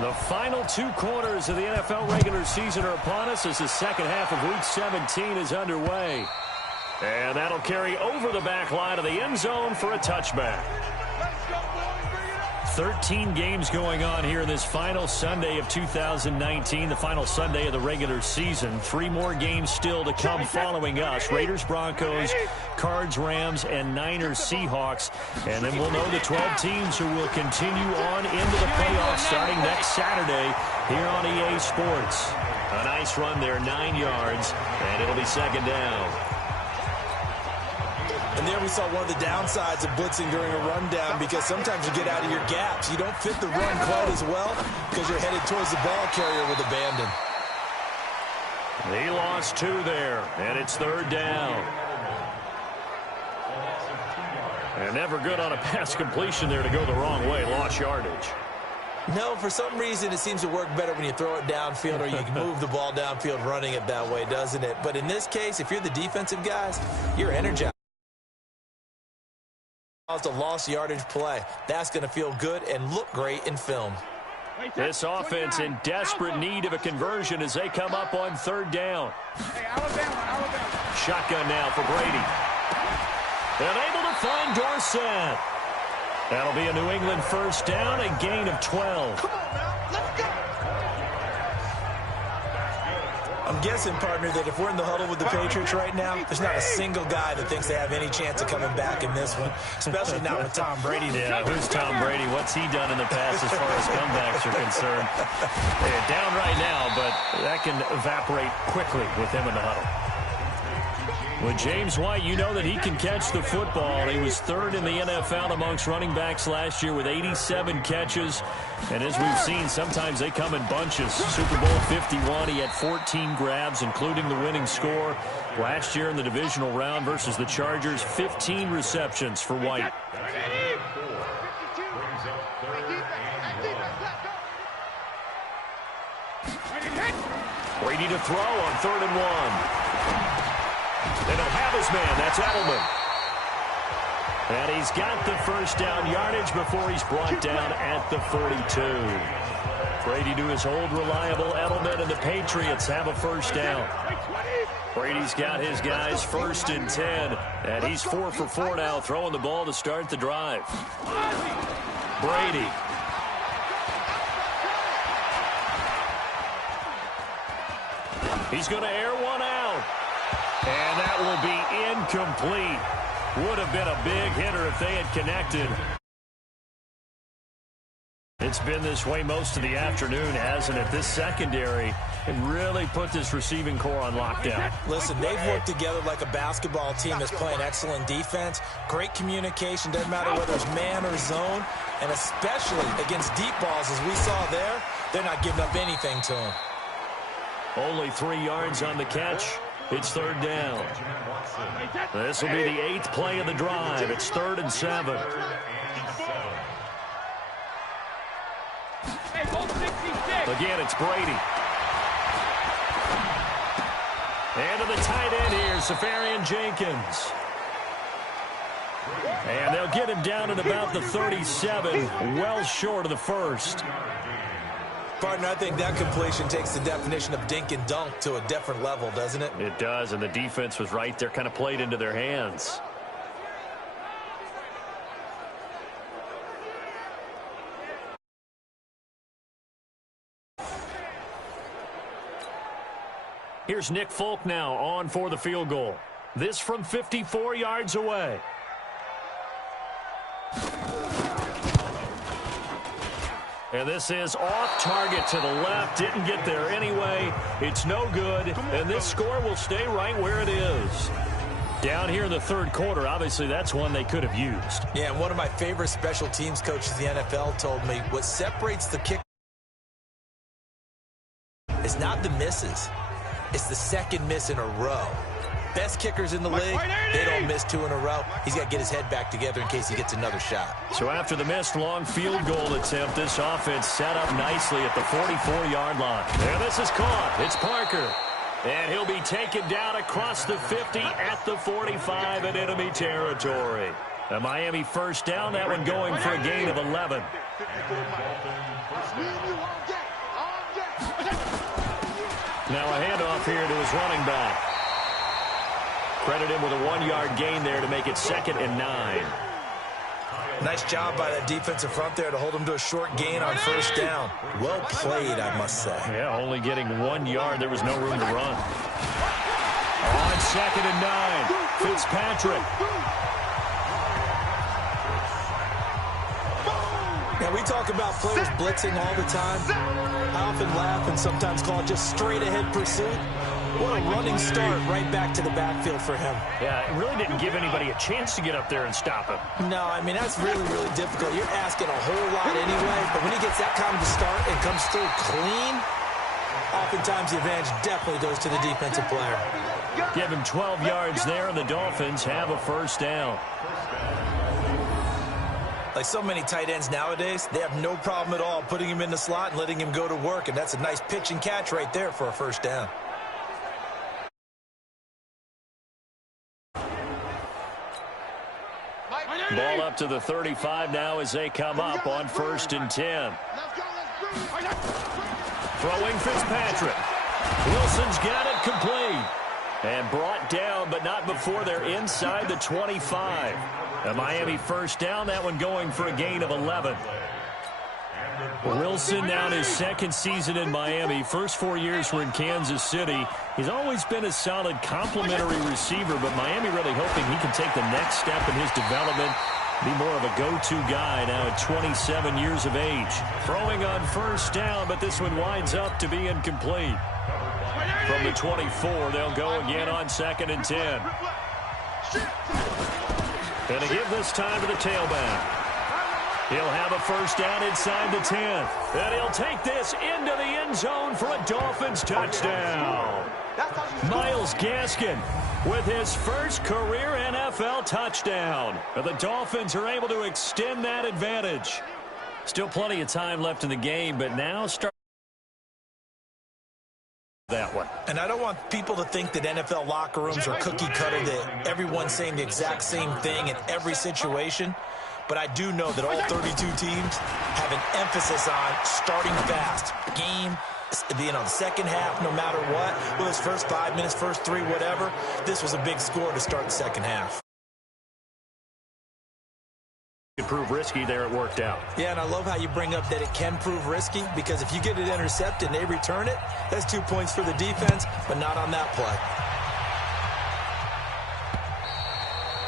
The final 2 quarters of the NFL regular season are upon us as the second half of Week 17 is underway. And that'll carry over the back line of the end zone for a touchback. 13 games going on here this final Sunday of 2019, the final Sunday of the regular season. 3 more games still to come following us. Raiders, Broncos, Cards, Rams, and Niners, Seahawks. And then we'll know the 12 teams who will continue on into the playoffs starting next Saturday here on EA Sports. A nice run there, 9 yards, and it'll be second down. And there we saw one of the downsides of blitzing during a rundown, because sometimes you get out of your gaps. You don't fit the run quite as well because you're headed towards the ball carrier with abandon. He lost 2 there, and it's third down. And never good on a pass completion there to go the wrong way. Lost yardage. No, for some reason it seems to work better when you throw it downfield or you can move the ball downfield running it that way, doesn't it? But in this case, if you're the defensive guys, you're energized. A lost yardage play. That's going to feel good and look great in film. This offense in desperate need of a conversion as they come up on third down. Shotgun now for Brady. And able to find Dorsett. That'll be a New England first down, a gain of 12. Come on now, let's go. I'm guessing, partner, that if we're in the huddle with the Patriots right now, there's not a single guy that thinks they have any chance of coming back in this one, especially not with Tom Brady. Yeah, who's Tom Brady? What's he done in the past as far as comebacks are concerned? They're down right now, but that can evaporate quickly with him in the huddle. With James White, you know that he can catch the football. He was 3rd in the NFL amongst running backs last year with 87 catches. And as we've seen, sometimes they come in bunches. Super Bowl 51, he had 14 grabs, including the winning score. Last year in the divisional round versus the Chargers, 15 receptions for White. Brady to throw on 3rd and 1. They don't have his man. That's Edelman. And he's got the first down yardage before he's brought down at the 42. Brady to his old reliable Edelman, and the Patriots have a first down. Brady's got his guys 1st and 10, and he's 4 for 4 now, throwing the ball to start the drive. Brady. He's going to air one out. And that will be incomplete. Would have been a big hitter if they had connected. It's been this way most of the afternoon, hasn't it? This secondary can really put this receiving core on lockdown. Listen, they've worked together like a basketball team that's playing excellent defense. Great communication, doesn't matter whether it's man or zone. And especially against deep balls, as we saw there, they're not giving up anything to them. Only 3 yards on the catch. It's third down. This will be the 8th play of the drive. It's 3rd and 7. Again, it's Brady. And to the tight end here, Safarian Jenkins. And they'll get him down at about the 37, well short of the first. Partner, I think that completion takes the definition of dink and dunk to a different level, doesn't it? It does, and the defense was right there, kind of played into their hands. Here's Nick Folk now on for the field goal. This from 54 yards away. And this is off target to the left. Didn't get there anyway. It's no good. And this score will stay right where it is. Down here in the 3rd quarter, obviously that's one they could have used. Yeah, and one of my favorite special teams coaches in the NFL told me what separates the kick is not the misses. It's the second miss in a row. Best kickers in the league, they don't miss 2 in a row. He's got to get his head back together in case he gets another shot. So after the missed long field goal attempt, this offense set up nicely at the 44-yard line. And this is caught. It's Parker. And he'll be taken down across the 50 at the 45 in enemy territory. A Miami first down, that one going for a gain of 11. Now a handoff here to his running back. Credit him with a 1-yard gain there to make it 2nd and 9. Nice job by that defensive front there to hold him to a short gain on 1st down. Well played, I must say. Yeah, only getting 1 yard. There was no room to run. On 2nd and 9, Fitzpatrick. Now, we talk about players blitzing all the time. I often laugh and sometimes call it just straight-ahead pursuit. What a running start right back to the backfield for him. Yeah, it really didn't give anybody a chance to get up there and stop him. No, I mean, that's really, really difficult. You're asking a whole lot anyway, but when he gets that kind of a start and comes through clean, oftentimes the advantage definitely goes to the defensive player. Give him 12 yards there, and the Dolphins have a 1st down. Like so many tight ends nowadays, they have no problem at all putting him in the slot and letting him go to work, and that's a nice pitch and catch right there for a 1st down. Ball up to the 35 now as they come up on 1st and 10. Throwing Fitzpatrick. Wilson's got it complete. And brought down, but not before they're inside the 25. A Miami 1st down, that one going for a gain of 11. Wilson now in his 2nd season in Miami. First 4 years were in Kansas City. He's always been a solid complementary receiver, but Miami really hoping he can take the next step in his development, be more of a go-to guy now at 27 years of age. Throwing on 1st down, but this one winds up to be incomplete. From the 24, they'll go again on 2nd and 10. And to give this time to the tailback. He'll have a 1st down inside the 10. And he'll take this into the end zone for a Dolphins touchdown. Myles Gaskin with his first career NFL touchdown. And the Dolphins are able to extend that advantage. Still plenty of time left in the game, but now start that one. And I don't want people to think that NFL locker rooms are cookie cutter, that everyone's saying the exact same thing in every situation. But I do know that all 32 teams have an emphasis on starting fast. Game, the second half, no matter what, whether it's first 5 minutes, first 3, whatever, this was a big score to start the second half. It proved risky there, it worked out. Yeah, and I love how you bring up that it can prove risky, because if you get it intercepted and they return it, that's 2 points for the defense, but not on that play.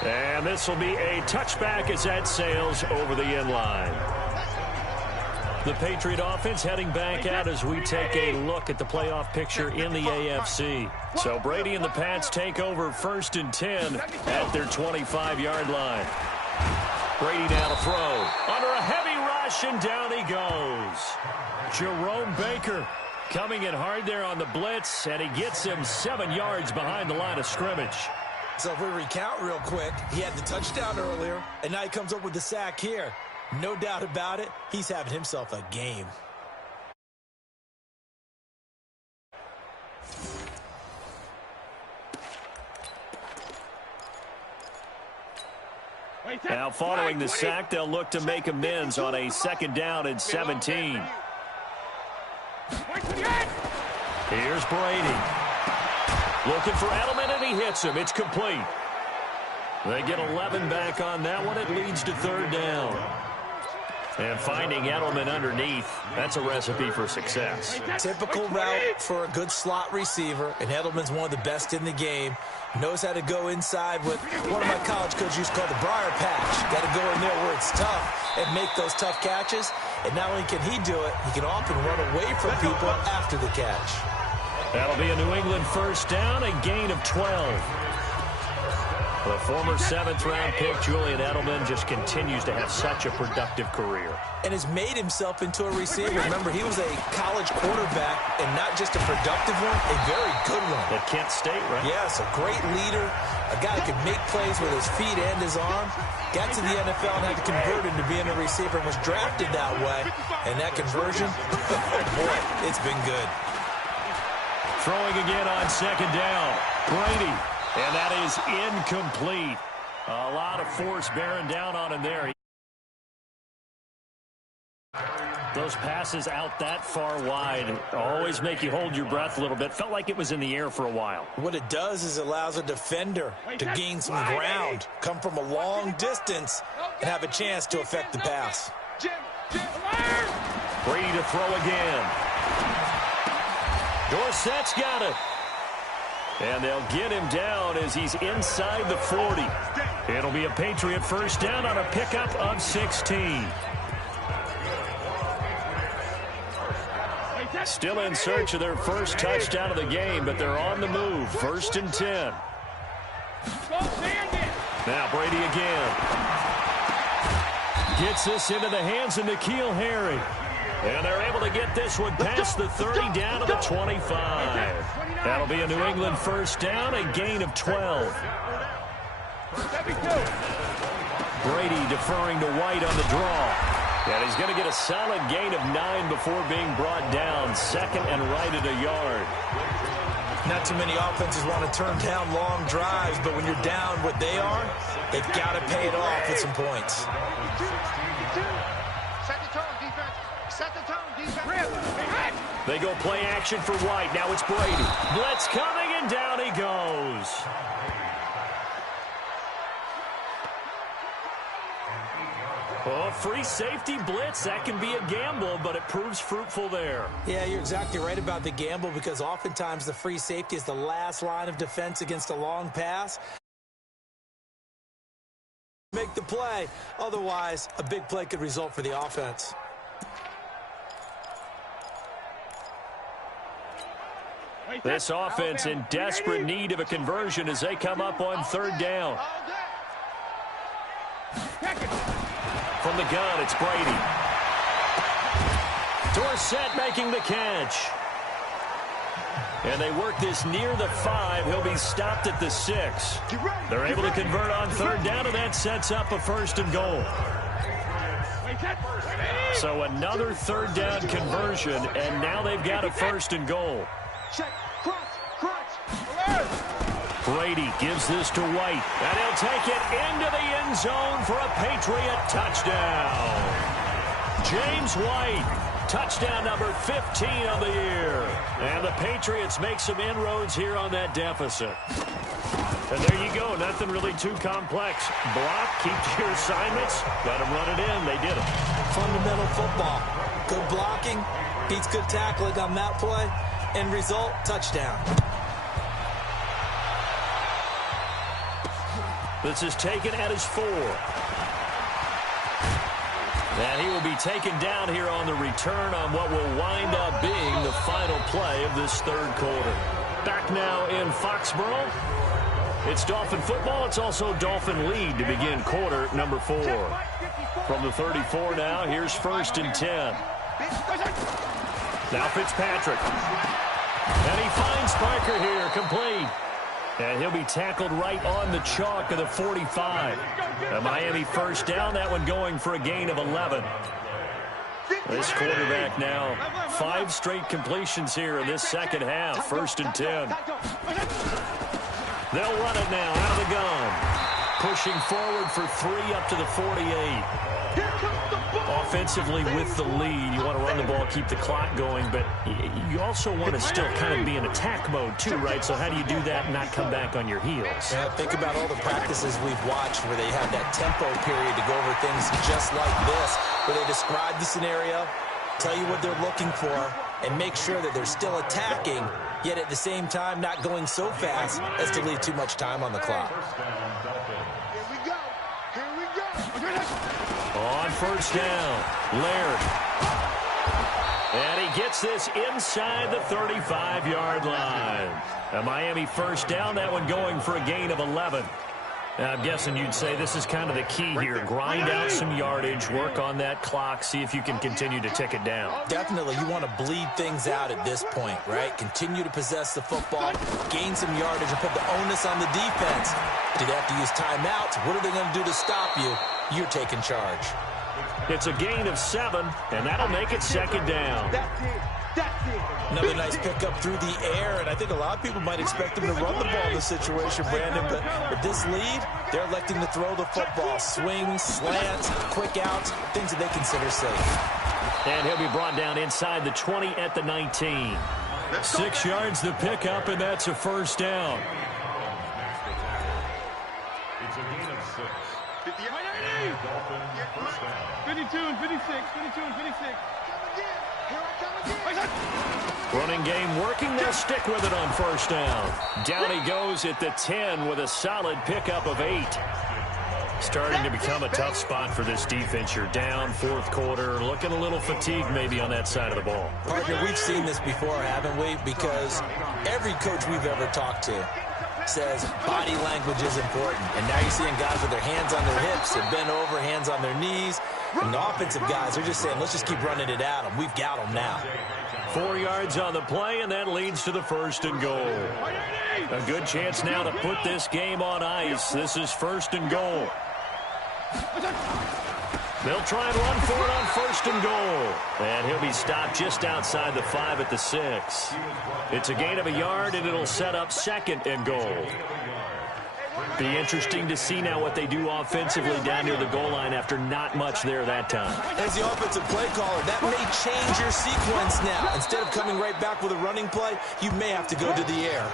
And this will be a touchback as that sails over the end line. The Patriot offense heading back out as we take a look at the playoff picture in the AFC. So Brady and the Pats take over 1st and 10 at their 25-yard line. Brady now to throw. Under a heavy rush, and down he goes. Jerome Baker coming in hard there on the blitz, and he gets him 7 yards behind the line of scrimmage. So if we recount real quick, he had the touchdown earlier, and now he comes up with the sack here. No doubt about it, he's having himself a game. Now following the sack, they'll look to make amends on a 2nd down and 17. Here's Brady. Looking for Edelman, and he hits him. It's complete. They get 11 back on that one. It leads to 3rd down. And finding Edelman underneath, that's a recipe for success. Typical route for a good slot receiver, and Edelman's one of the best in the game. Knows how to go inside with one of my college coaches used to call the briar patch. Got to go in there where it's tough and make those tough catches. And not only can he do it, he can often run away from people after the catch. That'll be a New England 1st down, a gain of 12. The former 7th-round pick, Julian Edelman, just continues to have such a productive career. And has made himself into a receiver. Remember, he was a college quarterback, and not just a productive one, a very good one. At Kent State, right? Yes, a great leader, a guy who could make plays with his feet and his arm. Got to the NFL and had to convert into being a receiver and was drafted that way. And that conversion, oh boy, it's been good. Throwing again on 2nd down. Brady. And that is incomplete. A lot of force bearing down on him there. Those passes out that far wide always make you hold your breath a little bit. Felt like it was in the air for a while. What it does is it allows a defender to gain some ground, come from a long distance, and have a chance to affect the pass. Brady to throw again. Dorsett's got it. And they'll get him down as he's inside the 40. It'll be a Patriot first down on a pickup of 16. Still in search of their first touchdown of the game, but they're on the move. 1st and 10. Now Brady again. Gets this into the hands of N'Keal Harry. And they're able to get this one past the 30 down to the 25. That'll be a New England first down, a gain of 12. Brady deferring to White on the draw. And he's going to get a solid gain of 9 before being brought down. 2nd and right at a yard. Not too many offenses want to turn down long drives, but when you're down what they are, they've got to pay it off with some points. They go play action for White. Now it's Brady. Blitz coming, and down he goes. Oh, free safety blitz. That can be a gamble, but it proves fruitful there. Yeah, you're exactly right about the gamble because oftentimes the free safety is the last line of defense against a long pass. Make the play. Otherwise, a big play could result for the offense. This offense in desperate need of a conversion as they come up on 3rd down. From the gun, it's Brady. Dorsett making the catch. And they work this near the 5. He'll be stopped at the 6. They're able to convert on 3rd down, and that sets up a 1st and goal. So another 3rd down conversion, and now they've got a 1st and goal. Brady gives this to White, and he'll take it into the end zone for a Patriot touchdown. James White, touchdown number 15 of the year. And the Patriots make some inroads here on that deficit. And there you go, nothing really too complex. Block, keep to your assignments, let them run it in. They did it. Fundamental football. Good blocking, beats good tackling on that play. End result, touchdown. This is taken at his 4. And he will be taken down here on the return on what will wind up being the final play of this 3rd quarter. Back now in Foxborough. It's Dolphin football. It's also Dolphin lead to begin quarter number 4. From the 34 now, here's 1st and 10. Now Fitzpatrick. And he finds Parker here, complete. And he'll be tackled right on the chalk of the 45. A Miami first down, that one going for a gain of 11. This quarterback now, 5 straight completions here in this 2nd half. 1st and 10. They'll run it now out of the gun. Pushing forward for 3 up to the 48. Offensively with the lead, you want to run the ball, keep the clock going, but you also want to still kind of be in attack mode too, right? So how do you do that and not come back on your heels? Yeah, think about all the practices we've watched where they have that tempo period to go over things just like this, where they describe the scenario, tell you what they're looking for, and make sure that they're still attacking, yet at the same time not going so fast as to leave too much time on the clock. On 1st down, Laird. And he gets this inside the 35-yard line. A Miami first down, that one going for a gain of 11. I'm guessing you'd say this is kind of the key here. Grind out some yardage, work on that clock, see if you can continue to tick it down. Definitely, you want to bleed things out at this point, right? Continue to possess the football, gain some yardage, and put the onus on the defense. Do they have to use timeouts? What are they going to do to stop you? You're taking charge. It's a gain of 7, and that'll make it 2nd down. Another nice pickup through the air, and I think a lot of people might expect them to run the ball in this situation, Brandon, but with this lead, they're electing to throw the football. Swings, slants, quick outs, things that they consider safe. And he'll be brought down inside the 20 at the 19. 6 yards the pickup, and that's a first down. It's a gain of 6. 52 and 56. 52 and 56. Running game working. They'll stick with it on first down. Down he goes at the 10 with a solid pickup of 8. Starting to become a tough spot for this defense. You're down fourth quarter, looking a little fatigued maybe on that side of the ball. Parker, we've seen this before, haven't we? Because every coach we've ever talked to says body language is important. And now you're seeing guys with their hands on their hips, they're bent over, hands on their knees. And the offensive guys are just saying, let's just keep running it at them. We've got them now. 4 yards on the play, and that leads to the first and goal. A good chance now to put this game on ice. This is first and goal. They'll try and run for it on first and goal. And he'll be stopped just outside the 5 at the 6. It's a gain of a yard, and it'll set up second and goal. Be interesting to see now what they do offensively down near the goal line after not much there that time. As the offensive play caller, that may change your sequence now. Instead of coming right back with a running play, you may have to go to the air.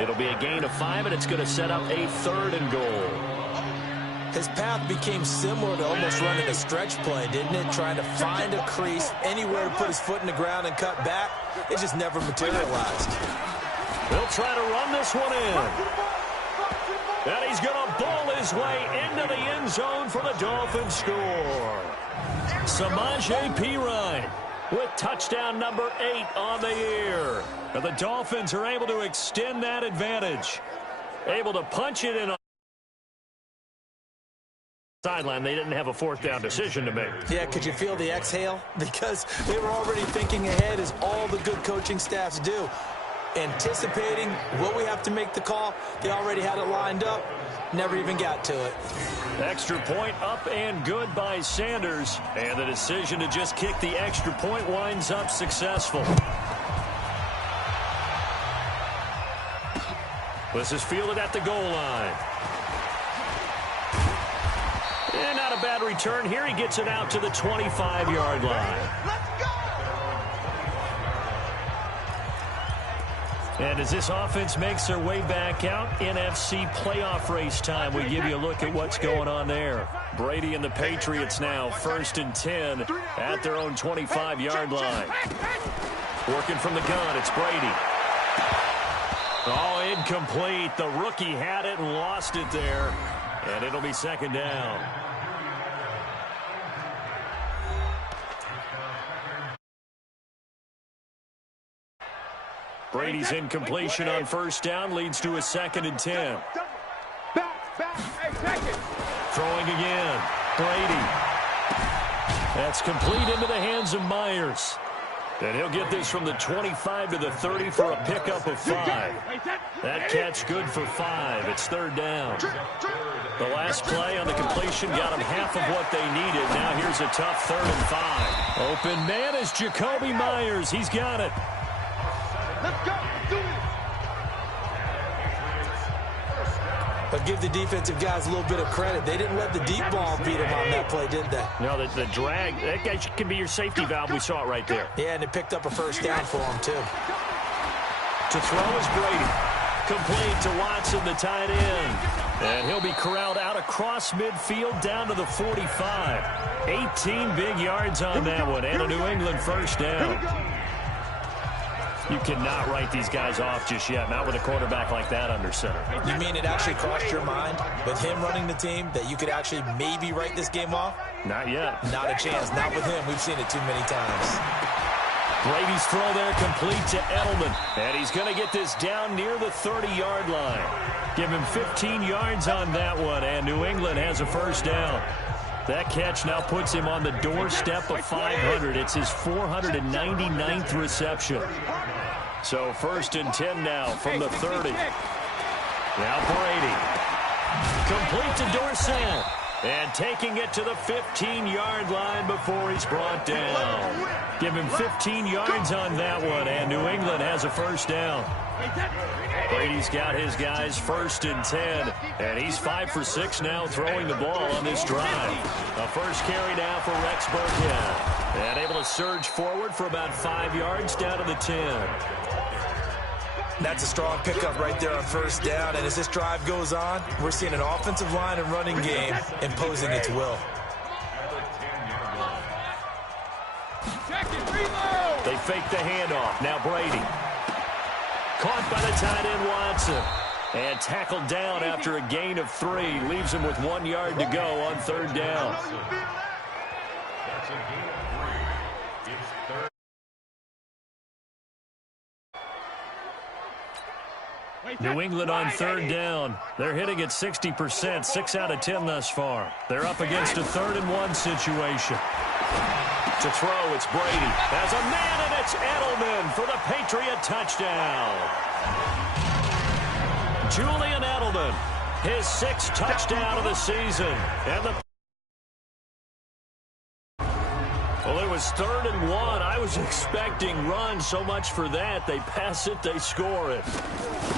It'll be a gain of 5, and it's going to set up a third and goal. His path became similar to almost running a stretch play, didn't it? Trying to find a crease, anywhere to put his foot in the ground and cut back. It just never materialized. They'll try to run this one in. And he's going to ball his way into the end zone for the Dolphins score. Samaje Perine with touchdown number 8 on the year. And the Dolphins are able to extend that advantage. Able to punch it in on the sideline. They didn't have a fourth down decision to make. Yeah, could you feel the exhale? Because they were already thinking ahead, as all the good coaching staffs do. Anticipating, will we have to make the call? They already had it lined up. Never even got to it. Extra point up and good by Sanders. And the decision to just kick the extra point winds up successful. This is fielded at the goal line. And not a bad return here. He gets it out to the 25-yard line. And as this offense makes their way back out, NFC playoff race time, we give you a look at what's going on there. Brady and the Patriots now 1st and 10 at their own 25-yard line. Working from the gun, it's Brady. Oh, incomplete. The rookie had it and lost it there. And it'll be second down. Brady's incompletion on first down leads to a 2nd and 10. Throwing again. Brady. That's complete into the hands of Myers. And he'll get this from the 25 to the 30 for a pickup of 5. That catch good for 5. It's third down. The last play on the completion got them half of what they needed. Now here's a tough 3rd and 5. Open man is Jacoby Myers. He's got it. Let's go. Do it. But give the defensive guys a little bit of credit. They didn't let the deep ball beat them on that play, did they? No, the drag, that guy can be your safety valve. We saw it right there. Yeah, and it picked up a first down for him, too. To throw is Brady. Complete to Watson, the tight end. And he'll be corralled out across midfield down to the 45. 18 big yards on that one, and a New England first down. You cannot write these guys off just yet, not with a quarterback like that under center. You mean it actually crossed your mind with him running the team that you could actually maybe write this game off? Not yet. Not a chance. Not with him. We've seen it too many times. Brady's throw there complete to Edelman. And he's going to get this down near the 30-yard line. Give him 15 yards on that one, and New England has a first down. That catch now puts him on the doorstep of 500. It's his 499th reception. So 1st and 10 now from the 30. Now Brady. Complete to Dorsett. And taking it to the 15-yard line before he's brought down. Give him 15 yards on that one, and New England has a first down. Brady's got his guys 1st and 10, and he's 5 for 6 now throwing the ball on this drive. A first carry now for Rex Burkhead, and able to surge forward for about 5 yards down to the 10. That's a strong pickup right there on first down, and as this drive goes on, we're seeing an offensive line and running game imposing its will. They fake the handoff. Now Brady. Caught by the tight end Watson. And tackled down after a gain of 3. Leaves him with 1 yard to go on 3rd down. New England on 3rd down. They're hitting at 60%, 6 out of 10 thus far. They're up against a 3rd and 1 situation. To throw, it's Brady. Has a man, and it's Edelman for the Patriot touchdown. Julian Edelman, his 6th touchdown of the season. And the well, it was 3rd and 1. I was expecting run, so much for that. They pass it, they score it.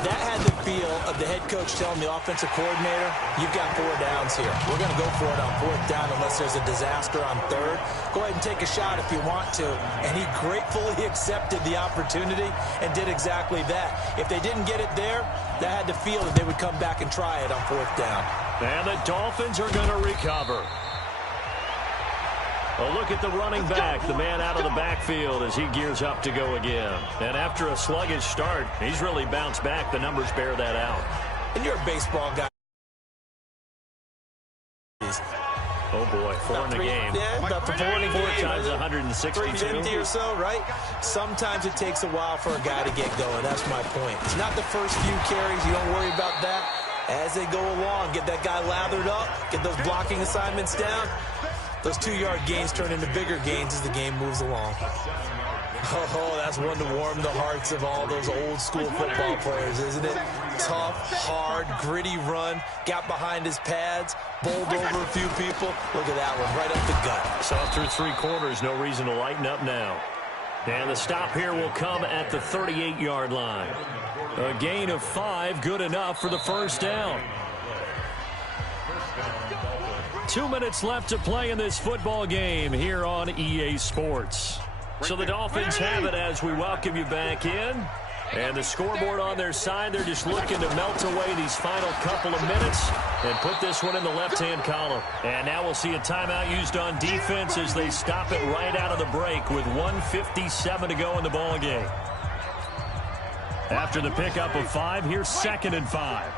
That had the feel of the head coach telling the offensive coordinator, you've got 4 downs here. We're going to go for it on 4th down unless there's a disaster on 3rd. Go ahead and take a shot if you want to. And he gratefully accepted the opportunity and did exactly that. If they didn't get it there, that had the feel that they would come back and try it on 4th down. And the Dolphins are going to recover. A look at the running back, the man out of the backfield as he gears up to go again. And after a sluggish start, he's really bounced back. The numbers bear that out. And you're a baseball guy. Oh, boy, 4 in the game. Yeah, about 4 in the game. 4 times 162. 350 or so, right? Sometimes it takes a while for a guy to get going. That's my point. It's not the first few carries. You don't worry about that. As they go along, get that guy lathered up, get those blocking assignments down. Those 2-yard gains turn into bigger gains as the game moves along. Oh, that's one to warm the hearts of all those old-school football players, isn't it? Tough, hard, gritty run, got behind his pads, bowled over a few people. Look at that one, right up the gut. So through 3 quarters, no reason to lighten up now. And the stop here will come at the 38-yard line. A gain of 5, good enough for the first down. 2 minutes left to play in this football game here on EA Sports. So the Dolphins have it as we welcome you back in. And the scoreboard on their side, they're just looking to melt away these final couple of minutes and put this one in the left-hand column. And now we'll see a timeout used on defense as they stop it right out of the break with 1:57 to go in the ball game. After the pickup of 5, here's 2nd and 5.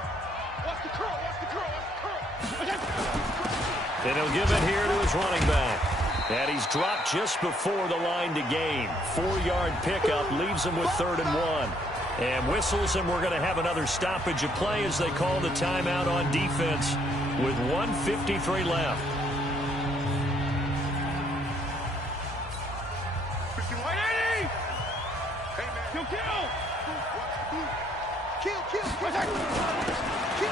And he'll give it here to his running back. And he's dropped just before the line to gain. 4-yard pickup leaves him with 3rd and 1. And whistles, and we're going to have another stoppage of play as they call the timeout on defense with 1:53 left.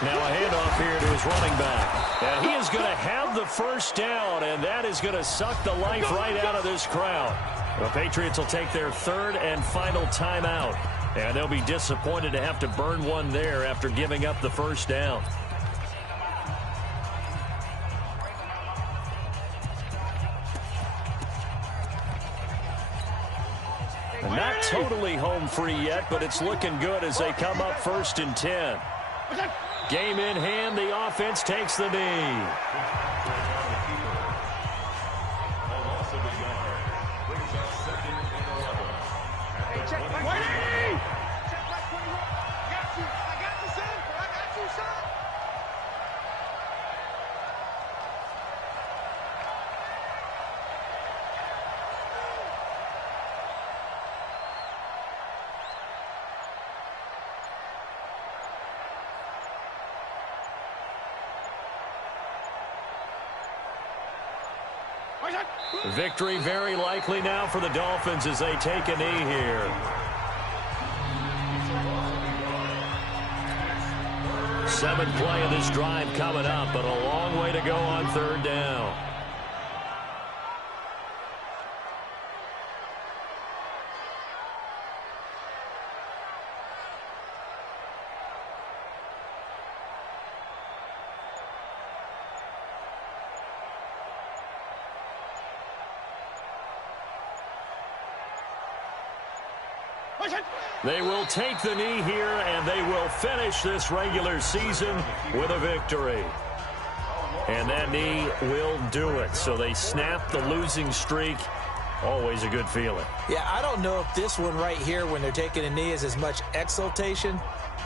Now a handoff here to his running back. And he is going to have the first down, and that is going to suck the life right out of this crowd. The Patriots will take their 3rd and final timeout. And they'll be disappointed to have to burn one there after giving up the first down. Not totally home free yet, but it's looking good as they come up 1st and 10. Game in hand, the offense takes the knee. Victory very likely now for the Dolphins as they take a knee here. Seventh play of this drive coming up, but a long way to go on third down. They will take the knee here, and they will finish this regular season with a victory. And that knee will do it. So they snap the losing streak. Always a good feeling. Yeah, I don't know if this one right here, when they're taking a knee, is as much exultation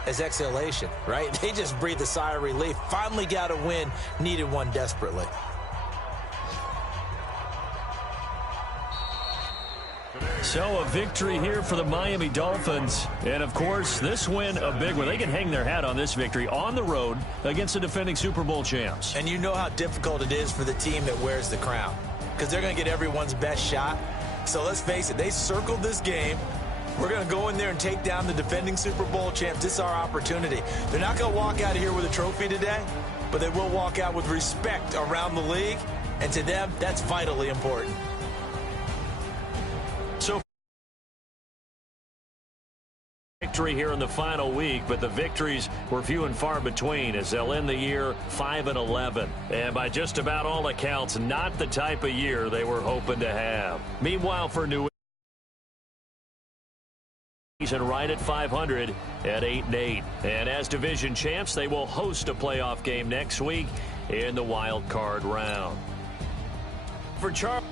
as exhalation, right? They just breathe a sigh of relief. Finally got a win, needed one desperately. So a victory here for the Miami Dolphins. And, of course, this win a big one. They can hang their hat on this victory on the road against the defending Super Bowl champs. And you know how difficult it is for the team that wears the crown, because they're going to get everyone's best shot. So let's face it, they circled this game. We're going to go in there and take down the defending Super Bowl champs. This is our opportunity. They're not going to walk out of here with a trophy today, but they will walk out with respect around the league. And to them, that's vitally important. So victory here in the final week, but the victories were few and far between as they'll end the year 5-11. And by just about all accounts, not the type of year they were hoping to have. Meanwhile, for New England, right at 500 at 8-8. And as division champs, they will host a playoff game next week in the wild card round. For Charles.